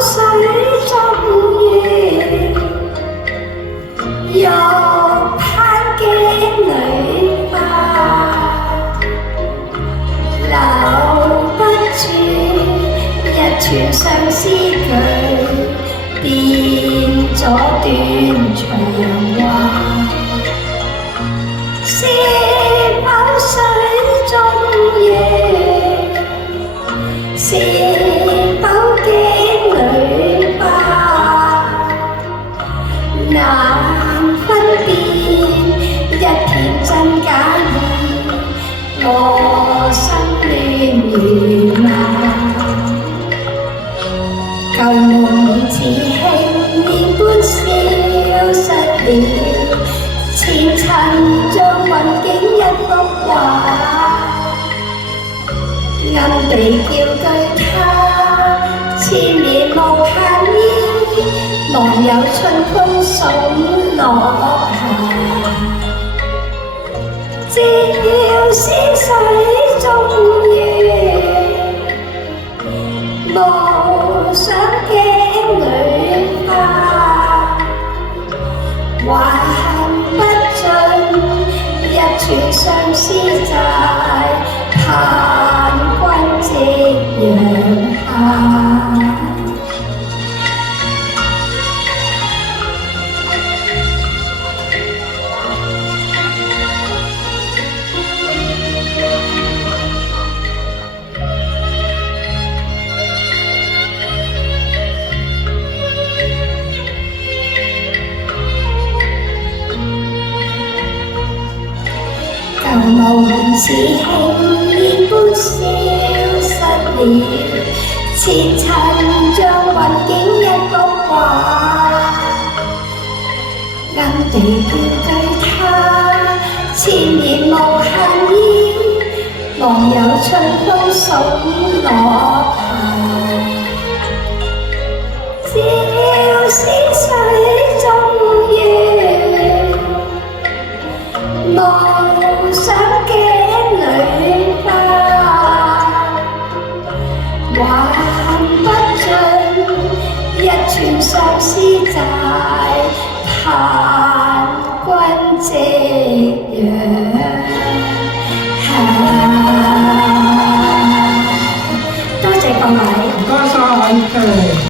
水中月，玉攀鏡裏花，留不住一串相思句，變咗斷腸話。是否水中月？是否鏡裏花？難分辨一片真假意，我心亂如麻。舊夢似輕煙般消失了，前塵像雲景一幅畫。暗地叫句他，千年無限意，莫有春風送落霞。只要是水中月，無想鏡裏花，還不盡一串相思債，盼君夕陽下。舊夢似輕煙般消失了，前塵像雲景一幅畫。暗地叫句他，千年無限意，莫有春風送落霞。只要是水中月，無想鏡裏花，還不盡一串相思債，